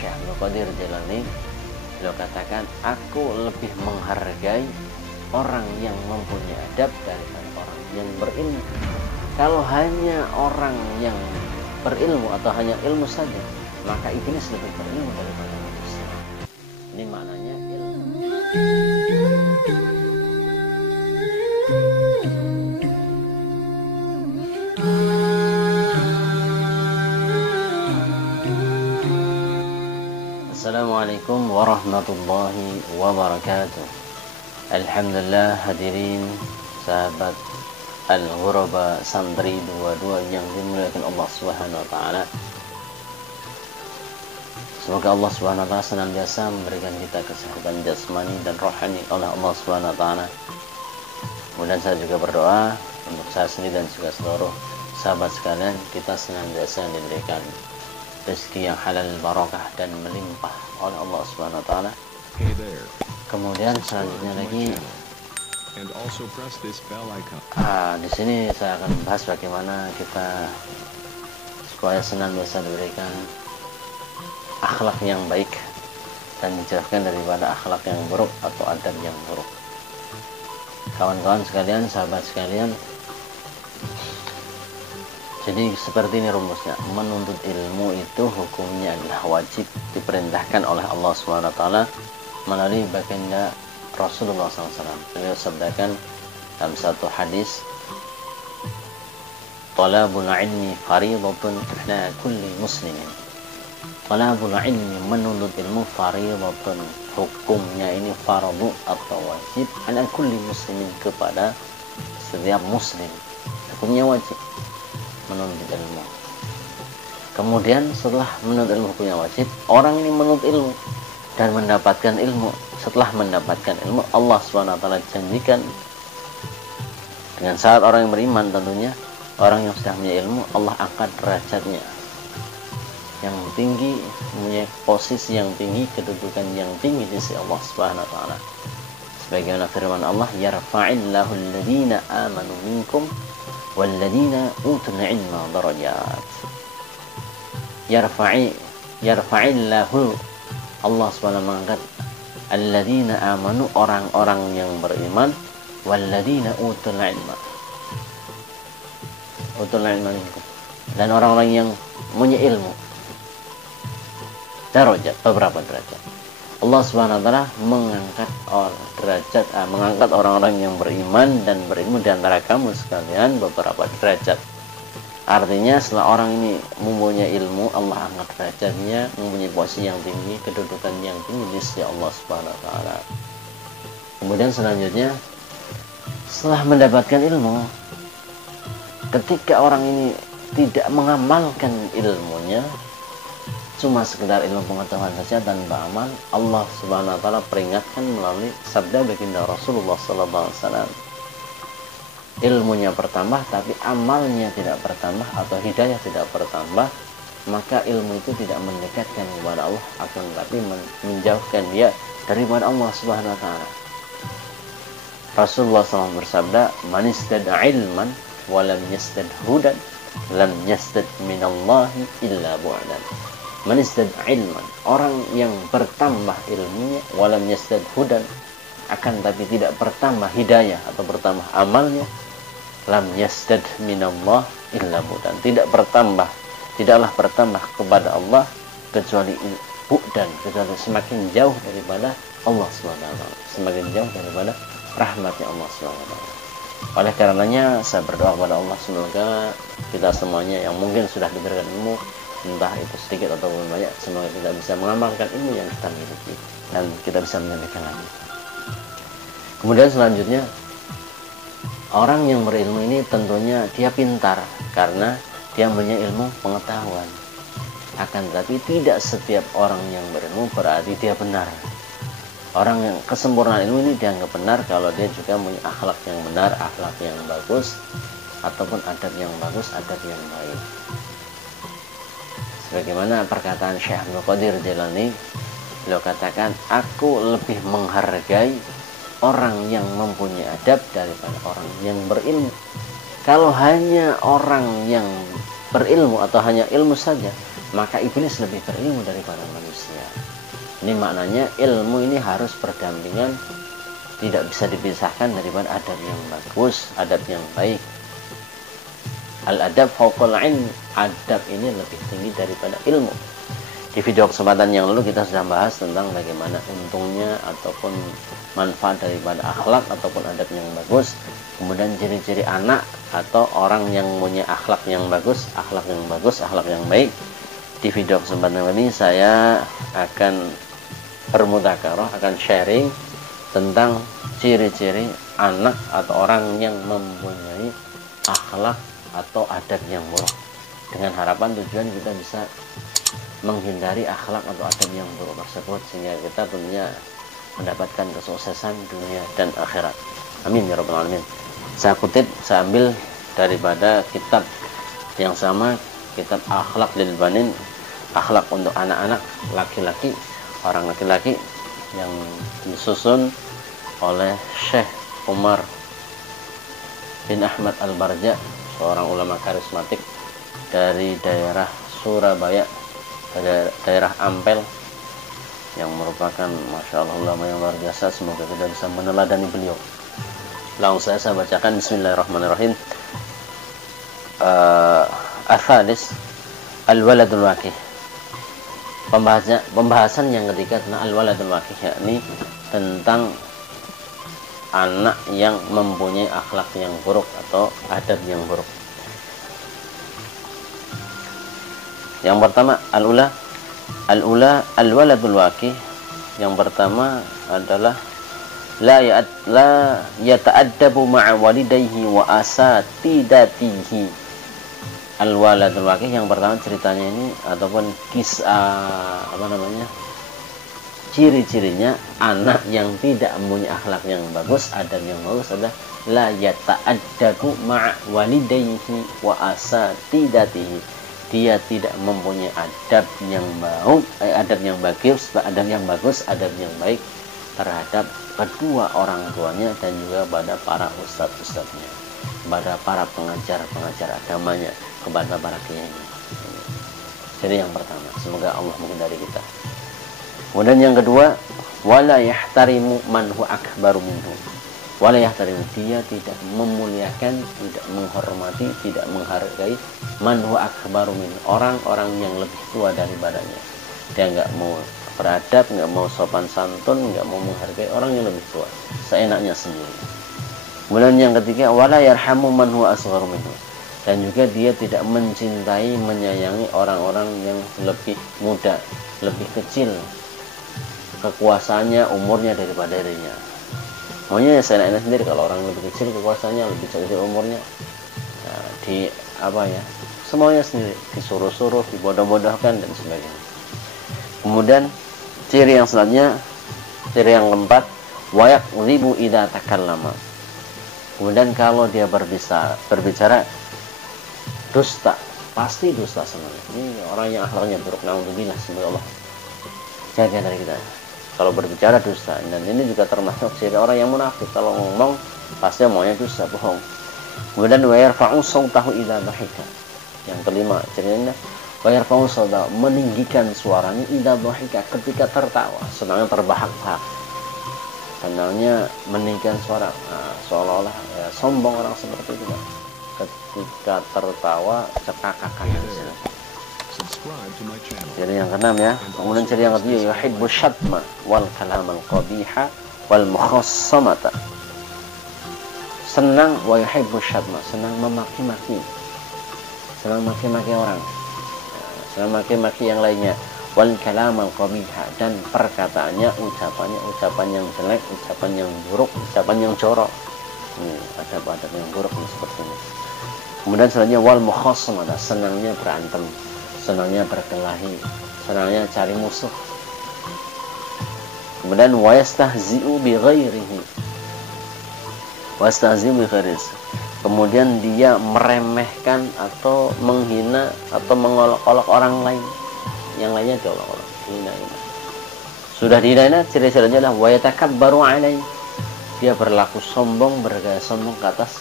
Syekh Abdul Qadir Jailani, beliau katakan, aku lebih menghargai orang yang mempunyai adab daripada orang yang berilmu. Kalau hanya orang yang berilmu atau hanya ilmu saja, maka iblis lebih berilmu daripada manusia. Ini maknanya ilmu. Assalamualaikum warahmatullahi wabarakatuh. Alhamdulillah, hadirin sahabat Al-Ghuraba Santri 22 yang dimuliakan Allah Subhanahu wa taala. Semoga Allah Subhanahu wa taala senantiasa memberikan kita kesehatan jasmani dan rohani oleh Allah Subhanahu wa taala. Kemudian saya juga berdoa untuk saya sendiri dan juga seluruh sahabat sekalian, kita senantiasa diberikan rezeki yang halal, barakah dan melimpah oleh Allah Subhanahu wa taala. Kemudian selanjutnya lagi di sini saya akan bahas bagaimana kita supaya senantiasa diberikan akhlak yang baik dan dijauhkan daripada akhlak yang buruk atau adab yang buruk. Kawan-kawan sekalian, sahabat sekalian, jadi seperti ini rumusnya. Menuntut ilmu itu hukumnya adalah wajib, diperintahkan oleh Allah SWT melalui baginda Rasulullah SAW. Beliau sabdakan dalam satu hadis, talabul ilmi faridatun ala kulli muslimin. Talabul ilmi, menuntut ilmu, faridatun, hukumnya ini fardu atau wajib, ala kulli muslimin, kepada setiap muslim. Hukumnya wajib menuntut ilmu. Kemudian setelah menuntut ilmu hukumnya wajib, orang ini menuntut ilmu dan mendapatkan ilmu. Setelah mendapatkan ilmu, Allah SWT janjikan dengan syarat orang yang beriman tentunya, orang yang sudah punya ilmu, Allah angkat derajatnya yang tinggi, mempunyai posisi yang tinggi, kedudukan yang tinggi di sisi Allah SWT. Sebagaimana firman Allah, yarfa'illahu alladhina amanu minkum walladzina utul ilma darajat. Yarfa'illahu, Allah SWT mengangkat alladzina amanu, orang-orang yang beriman, walladzina utul ilma, minkum, dan orang-orang yang punya ilmu, darajat, beberapa derajat. Allah Subhanahu wa taala mengangkat mengangkat orang-orang yang beriman dan berilmu di antara kamu sekalian beberapa derajat. Artinya setelah orang ini mempunyai ilmu, Allah angkat derajatnya, mempunyai posisi yang tinggi, kedudukan yang tinggi di sisi Allah Subhanahu wa taala. Kemudian selanjutnya, setelah mendapatkan ilmu, ketika orang ini tidak mengamalkan ilmunya, cuma sekedar ilmu pengetahuan saja tanpa amal, Allah Subhanahu wa taala peringatkan melalui sabda baginda Rasulullah sallallahu alaihi wasallam. Ilmunya bertambah tapi amalnya tidak bertambah atau hidayah tidak bertambah, maka ilmu itu tidak mendekatkan kepada Allah, akan tetapi menjauhkan dia daripada Allah Subhanahu wa taala. Rasulullah SAW bersabda, "Man istada ilman wa lam yastad hudan, lam yastad minallahi illa bu'dan." Man istad ilman, orang yang bertambah ilmunya, walam yastad hudan, akan tapi tidak bertambah hidayah atau bertambah amalnya, lam yastad minallah illa budan, tidaklah bertambah kepada Allah kecuali bu'dan, kecuali semakin jauh daripada Allah SWT, semakin jauh daripada rahmatnya Allah SWT. Oleh karenanya saya berdoa kepada Allah, semoga kita semuanya yang mungkin sudah diberikan ilmu, entah itu sedikit atau banyak, semoga kita bisa mengamalkan ilmu yang kita miliki dan kita bisa menyampaikan lagi. Kemudian selanjutnya, orang yang berilmu ini tentunya dia pintar karena dia punya ilmu pengetahuan. Akan tetapi tidak setiap orang yang berilmu berarti dia benar. Orang yang kesempurnaan ilmu ini dianggap benar kalau dia juga punya akhlak yang benar, akhlak yang bagus, ataupun adab yang bagus, adab yang baik. Sebagaimana perkataan Syekh Abdul Qadir Jailani, beliau katakan, aku lebih menghargai orang yang mempunyai adab daripada orang yang berilmu. Kalau hanya orang yang berilmu atau hanya ilmu saja, maka iblis lebih berilmu daripada manusia. Ini maknanya ilmu ini harus berdampingan, tidak bisa dipisahkan daripada adab yang bagus, adab yang baik. Al-adab fauqal ilm, adab ini lebih tinggi daripada ilmu. Di video kesempatan yang lalu kita sudah bahas tentang bagaimana untungnya ataupun manfaat daripada akhlak ataupun adab yang bagus. Kemudian ciri-ciri anak atau orang yang punya akhlak yang bagus, akhlak yang baik. Di video kesempatan ini saya akan bermudzakarah, akan sharing tentang ciri-ciri anak atau orang yang mempunyai akhlak atau adab yang buruk, dengan harapan tujuan kita bisa menghindari akhlak atau adab yang buruk tersebut, sehingga kita tentunya mendapatkan kesuksesan dunia dan akhirat. Amin ya rabbal alamin. Saya kutip, saya ambil daripada kitab yang sama, kitab Akhlak lil Banin, akhlak untuk anak-anak laki-laki, orang laki-laki, yang disusun oleh Syekh Umar bin Ahmad Al-Barja, seorang ulama karismatik dari daerah Surabaya, daerah Ampel, yang merupakan Masya Allah ulama yang luar biasa. Semoga kita bisa meneladani beliau. Langsung saya bacakan. Bismillahirrahmanirrahim. Al-Thalis Al-Waladul Waqih. Pembahasan yang ketiga tentang Al-Waladul Waqih, yakni tentang anak yang mempunyai akhlak yang buruk atau adab yang buruk. Yang pertama al-waladul waqih. Yang pertama adalah la yata'addabu ma'a walidayhi wa asatidatihi. Al-waladul waqih yang pertama ceritanya ini ataupun kisah ciri-cirinya anak yang tidak mempunyai akhlak yang bagus, adab yang bagus adalah la yata'addabu ma'a walidayhi wa asatidatihi. Dia tidak mempunyai adab yang bagus, adab yang baik terhadap kedua orang tuanya dan juga pada para ustadz-ustadznya, kepada para pengajar agamanya, kepada para kiainya. Jadi yang pertama, semoga Allah menghindari kita. Kemudian yang kedua, wala yahtarimu man huwa akbaru minhu. Wala yahtarimu, dia tidak memuliakan, tidak menghormati, tidak menghargai man huwa akbaru minhu, orang-orang yang lebih tua daripadanya. Dia enggak mau beradab, enggak mau sopan santun, enggak mau menghargai orang yang lebih tua, seenaknya sendiri. Kemudian yang ketiga, wala yarhamu man huwa asgharu minhu. Dan juga dia tidak mencintai, menyayangi orang-orang yang lebih muda, lebih kecil kekuasaannya, umurnya daripada dirinya. Maunya ya seenaknya sendiri. Kalau orang lebih kecil kekuasaannya, lebih kecil umurnya, semuanya sendiri, disuruh-suruh, dibodoh-bodohkan dan sebagainya. Kemudian ciri yang selanjutnya, ciri yang keempat, wa yaqdhibu idza takallama. Kemudian kalau dia berbicara dusta, pasti dusta semuanya. Ini orang yang akhlaknya buruk, naudzubillah, semoga Allah jaga dari kita. Kalau berbicara dusta, dan ini juga termasuk ciri orang yang munafik. Kalau ngomong pasti maunya dusta, bohong. Kemudian wa yarfa'u sautahu idza dhahika. Yang kelima cirinya, wa yarfa'u sautahu, meninggikan suaranya idza dhahika, ketika tertawa, senangnya terbahak-bahak. Senangnya meninggikan suara, seolah-olah sombong orang seperti itu. Ketika tertawa cekakakan. Ciri yang keenam ya. Kemudian ciri yang ketujuh, yuhibbu syatma wal kalamal qabiha wal mukhassamata. Senang, wa yuhibbu syatma, senang memaki-maki, senang maki-maki orang, senang maki-maki yang lainnya, wal kalamal qabiha, dan perkataannya, ucapan yang jelek, ucapan yang buruk, ucapan yang jorok. Adab-adab yang buruk seperti ini. Kemudian selanjutnya wal mukhassamata, senangnya berantem, senangnya berkelahi, senangnya cari musuh. Kemudian wa yastahzi'u bi ghairihi. Kemudian dia meremehkan atau menghina atau mengolok-olok orang lain. Yang lainnya diolok-olok, hina. Sudah dihina, ciri selanjutnya adalah wa yatakabbaru alaihi. Dia berlaku sombong, bergaya sombong ke atas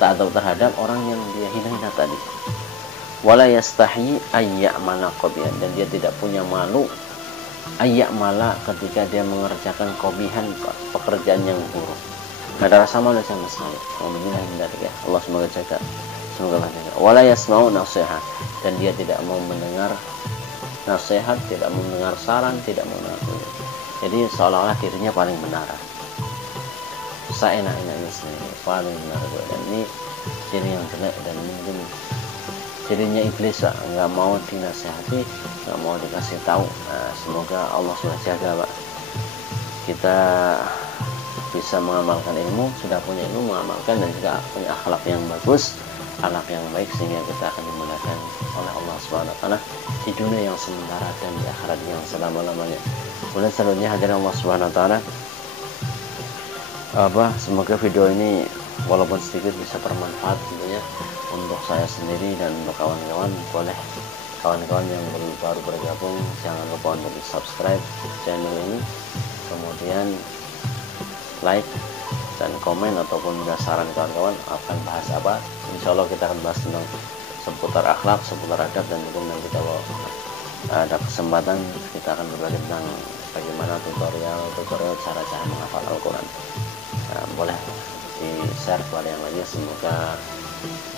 atau terhadap orang yang dia hina-hina tadi. wala yastahi ayya'mala qabihan, dan dia tidak punya malu ayya'mala ketika dia mengerjakan qabihan, pekerjaan yang buruk. Nggak ada rasa malu sama sekali. Alhamdulillah, ya Allah semoga jaga, semoga Allah jaga. Wala yasma'u nasihat, dan dia tidak mau mendengar nasihat, tidak mau mendengar saran, tidak mau mendengar. Jadi seolah-olah dirinya paling benar, seenak-enaknya sendiri paling benar. Dan ini ciri yang jelek, dan mungkin cirinya iblis, nggak mau dinasihati, nggak mau dikasih tahu. Nah, semoga Allah sudah jaga, Pak, kita bisa mengamalkan ilmu, sudah punya ilmu mengamalkan, dan juga punya akhlak yang bagus, akhlak yang baik, sehingga kita akan dimuliakan oleh Allah Subhanahu wa taala di dunia yang sementara dan di akhirat yang selama-lamanya. Kemudian selanjutnya hadirin Allah Subhanahu wa taala, semoga video ini walaupun sedikit bisa bermanfaat tentunya untuk saya sendiri dan untuk kawan-kawan. Boleh kawan-kawan yang baru bergabung, jangan lupa untuk subscribe channel ini, kemudian like dan komen ataupun juga saran kawan-kawan akan bahas apa. Insya Allah kita akan bahas tentang seputar akhlak, seputar adab, dan mungkin nanti kalau ada kesempatan kita akan berbagi tentang bagaimana tutorial cara-cara menghafal Al-Quran. Boleh di share kepada yang lainnya, semoga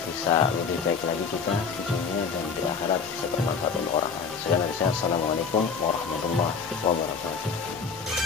bisa lebih baik lagi kita di dunia dan di akhirat, bisa bermanfaat untuk orang lain. Sekian dari saya, assalamualaikum warahmatullahi wabarakatuh.